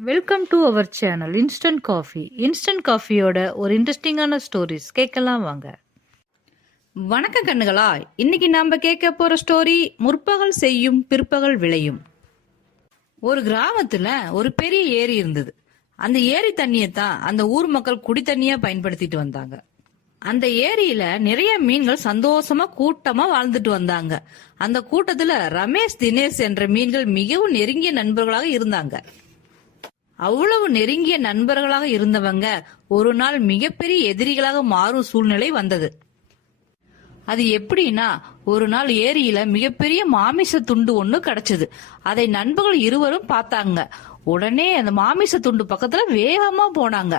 Welcome to our channel instant coffee instant காஃபியோட ஒரு இன்ட்ரெஸ்டிங்கான stories கேட்கலாம் வாங்க. வணக்கம் கண்ணுகளா. இன்னைக்கு நாம் கேட்க போற ஸ்டோரி முற்பகல் செய்யும் பிற்பகல் விளையும். ஒரு கிராமத்தில் ஒரு பெரிய ஏரி இருந்தது. அந்த ஏரி தண்ணியை தான் அந்த ஊர் மக்கள் குடி தண்ணியாக பயன்படுத்திட்டு வந்தாங்க. அந்த ஏரியில நிறைய மீன்கள் சந்தோஷமா கூட்டமா வாழ்ந்துட்டு வந்தாங்க. அந்த கூட்டத்துல ரமேஷ் தினேஷ் என்ற மீன்கள் மிகவும் நெருங்கிய நண்பர்களாக இருந்தாங்க. அவ்வளவு நெருங்கிய நண்பர்களாக இருந்தவங்க ஒரு நாள் மிகப்பெரிய எதிரிகளாக மாறும் சூழ்நிலை வந்தது. அது எப்படின்னா ஒரு நாள் ஏரியில மிகப்பெரிய மாமிச துண்டு ஒண்ணு கிடைச்சது. அதை நண்பர்கள் இருவரும் பார்த்தாங்க. உடனே அந்த மாமிச துண்டு பக்கத்துல வேகமா போனாங்க.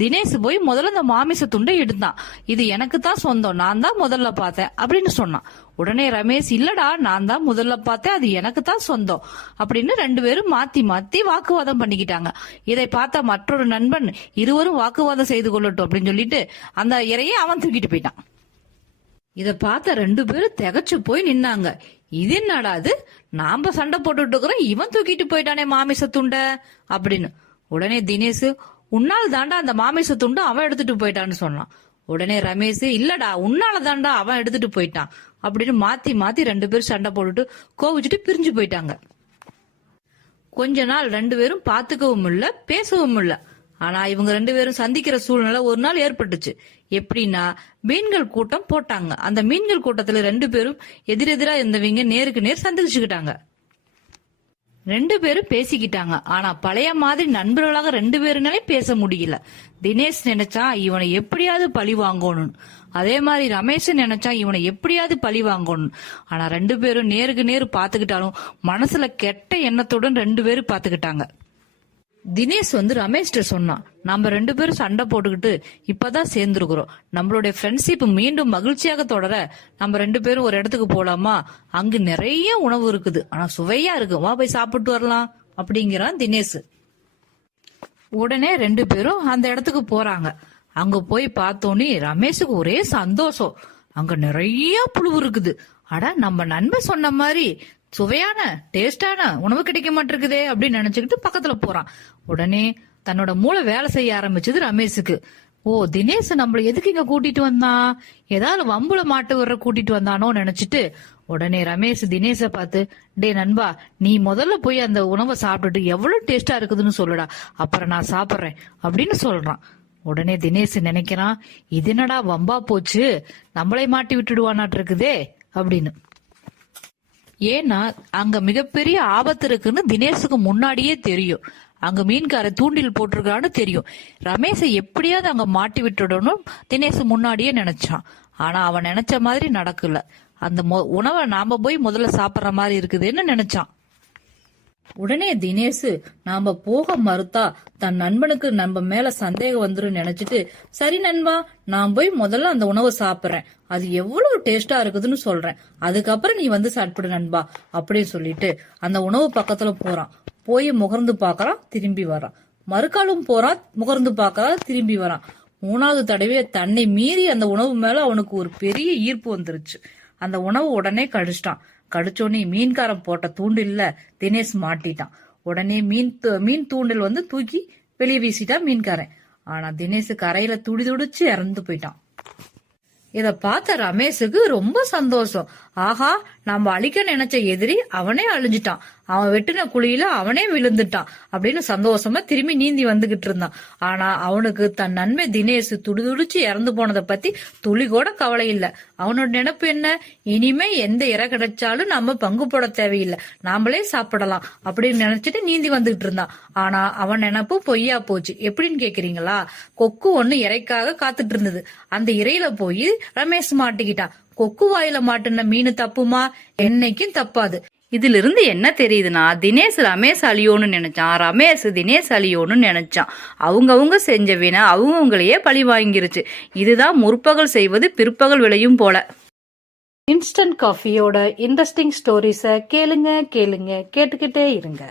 தினேஷ் போய் முதல்ல அந்த மாமிச துண்டை எடுத்தான். இது எனக்கு தான் சொந்தம் நான் தான் முதல்ல பார்த்தேன் அப்படின்னு சொன்னான். உடனே ரமேஷ் இல்லடா நான் தான் முதல்ல பார்த்தேன் அது எனக்கு தான் சொந்தம் அப்படின்னு ரெண்டு பேரும் மாத்தி மாத்தி வாக்குவாதம் பண்ணிக்கிட்டாங்க. இதை பார்த்த மற்றொரு நண்பன் இருவரும் வாக்குவாதம் செய்து கொள்ளட்டும் அப்படின்னு சொல்லிட்டு அந்த இறையை அவன் தூக்கிட்டு போயிட்டான். இத பார்த்த ரெண்டு பேரும் திகச்சு போய் நின்னாங்க. இது என்னடா அது நாம சண்டை போட்டுட்டு இருக்கிறோம் இவன் தூக்கிட்டு போயிட்டானே மாமிச துண்ட அப்படின்னு. உடனே தினேஷ் உன்னால் தாண்டா அந்த மாமிச துண்டு அவன் எடுத்துட்டு போயிட்டான்னு சொன்னான். உடனே ரமேஷ் இல்லடா உன்னால தாண்டா அவன் எடுத்துட்டு போயிட்டான். அப்படின்னு மாத்தி மாத்தி ரெண்டு பேரும் சண்டை போட்டுட்டு கோவிச்சுட்டு பிரிஞ்சு போயிட்டாங்க. கொஞ்ச நாள் ரெண்டு பேரும் பாத்துக்கவும் இல்ல பேசவும் இல்ல. ஆனா இவங்க ரெண்டு பேரும் சந்திக்கிற சூழ்நிலை ஒரு நாள் ஏற்பட்டுச்சு. எப்படின்னா மீன்கள் கூட்டம் போட்டாங்க. அந்த மீன்கள் கூட்டத்துல ரெண்டு பேரும் எதிரெதிரா இருந்தவங்க நேருக்கு நேர் சந்திச்சுக்கிட்டாங்க. ரெண்டு பேரும் பேசிக்கிட்டாங்க. ஆனா பழைய மாதிரி நண்பர்களாக ரெண்டு பேருனாலே பேச முடியல. தினேஷ் நினைச்சா இவனை எப்படியாவது பழி வாங்கணும். அதே மாதிரி ரமேஷ் நினைச்சா இவனை எப்படியாவது பழி வாங்கணும். ஆனா ரெண்டு பேரும் நேருக்கு நேரு பாத்துக்கிட்டாலும் மனசுல கெட்ட எண்ணத்துடன் ரெண்டு பேரும் பாத்துக்கிட்டாங்க தினேஷ் வந்து ரமேஷ்ட சொன்னான் நம்ம ரெண்டு பேரும் சண்டை போட்டுக்கிட்டு இப்பதான் சேர்ந்துருக்குறோம். நம்மளுடைய ஃப்ரெண்ட்ஷிப் மீண்டும் மகிழ்ச்சியாக தொடர நம்ம ரெண்டு பேரும் ஒரு இடத்துக்கு போலாமா? அங்கு நிறைய உணவு இருக்குது. ஆனா சுவையா இருக்கு. வா போய் சாப்பிட்டு வரலாம். அப்படிங்கிறான் தினேஷ். உடனே ரெண்டு பேரும் அந்த இடத்துக்கு போறாங்க. அங்க போய் பார்த்தோன்னே ரமேஷுக்கு ஒரே சந்தோஷம். அங்க நிறைய புழு இருக்குது. அட நம்ம நண்பன் சொன்ன மாதிரி சுவையான டேஸ்டான உணவு கிடைக்க மாட்டிருக்குதே அப்படின்னு நினைச்சுக்கிட்டு பக்கத்துல போறான். உடனே தன்னோட மூளை வேலை செய்ய ஆரம்பிச்சது ரமேஷுக்கு. ஓ தினேஷ் நம்மள எதுக்கு இங்க கூட்டிட்டு வந்தான் ஏதாவது வம்புல மாட்டு வர்ற கூட்டிட்டு வந்தானோ நினைச்சிட்டு உடனே ரமேஷ் தினேஷ பார்த்து டே நண்பா நீ முதல்ல போய் அந்த உணவை சாப்பிட்டுட்டு எவ்வளவு டேஸ்டா இருக்குதுன்னு சொல்லுடா. அப்புறம் நான் சாப்பிடுறேன். அப்படின்னு சொல்றான். உடனே தினேஷ் நினைக்கிறான் இது என்னடா வம்பா போச்சு? நம்மளே மாட்டி விட்டுடுவானாட்டு இருக்குதே அப்படின்னு. ஏன்னா அங்க மிகப்பெரிய ஆபத்து இருக்குன்னு தினேஷுக்கு முன்னாடியே தெரியும். அங்க மீன்கார தூண்டில் போட்டிருக்கான்னு தெரியும். ரமேஷை எப்படியாவது அங்க மாட்டி விட்டுடணும் தினேஷ் முன்னாடியே நினைச்சான். ஆனா அவன் நினைச்ச மாதிரி நடக்கல. அந்த மொ- உணவை நாம போய் முதல்ல சாப்பிடுற மாதிரி இருக்குதுன்னு நினைச்சான். உடனே தினேஷ் நாம போக மறுத்தா தன் நண்பனுக்கு நம்ம மேல சந்தேகம் வந்துரும் நினைச்சிட்டு சரி நண்பா நான் போய் முதல்ல அந்த உணவை சாப்பிடுறேன். அது எவ்வளவு டேஸ்டா இருக்குதுன்னு சொல்றேன். அதுக்கப்புறம் நீ வந்து சாப்பிடு நண்பா அப்படின்னு சொல்லிட்டு அந்த உணவு பக்கத்துல போறான். போய் முகர்ந்து பார்க்கறான் திரும்பி வரான் மறுக்காலும் போறான் முகர்ந்து பார்க்கறான் திரும்பி வரான் மூணாவது தடவை தன்னை மீறி அந்த உணவு மேல அவனுக்கு ஒரு பெரிய ஈர்ப்பு வந்துருச்சு. அந்த உணவு உடனே கடிச்சிட்டான். கடிச்சோடனே மீன்காரன் போட்ட தூண்டில்ல தினேஷ் மாட்டிட்டான். உடனே மீன் மீன் தூண்டில் வந்து தூக்கி வெளியே வீசிட்டான் மீன்காரன். ஆனா தினேஷ் கரையில துடி துடிச்சு இறந்து போயிட்டான். இத பார்த்த ரமேஷுக்கு ரொம்ப சந்தோஷம். ஆஹா நம்ம அழிக்க நினைச்ச எதிரி அவனே அழிஞ்சிட்டான். அவன் வெட்டின குழியில அவனே விழுந்துட்டான் அப்படின்னு சந்தோஷமா திரும்பி நீந்தி வந்துகிட்டு இருந்தான். ஆனா அவனுக்கு தன் நன்மை தினேஷ் துடிதுடிச்சு இறந்து போனதை பத்தி துளி கூட கவலை இல்ல. அவனோட நினைப்பு என்ன? இனிமே எந்த இறை கிடைச்சாலும் நம்ம பங்கு போட தேவையில்லை. நாமளே சாப்பிடலாம் அப்படின்னு நினைச்சிட்டு நீந்தி வந்துகிட்டு இருந்தான். ஆனா அவன் நினைப்பு பொய்யா போச்சு. எப்படின்னு கேக்குறீங்களா? கொக்கு ஒண்ணு இறைக்காக காத்துட்டு இருந்தது. அந்த இறையில போய் ரமேஷ் மாட்டிக்கிட்டான். கொக்கு வாயில மாட்டின மீன் தப்புமா? என்னைக்கும் தப்பாது. இதுல இருந்து என்ன தெரியுதுன்னா தினேஷ் ரமேஷ் அழியோன்னு நினைச்சான். ரமேஷ் தினேஷ் அழியோன்னு நினைச்சான். அவங்கவுங்க செஞ்ச வினை அவங்கவுங்களையே பழி வாங்கிருச்சு. இதுதான் முற்பகல் செய்வது பிற்பகல் விளையும் போல. இன்ஸ்டன்ட் காஃபியோட இன்ட்ரெஸ்டிங் ஸ்டோரிஸை கேளுங்க கேளுங்க கேட்டுக்கிட்டே இருங்க.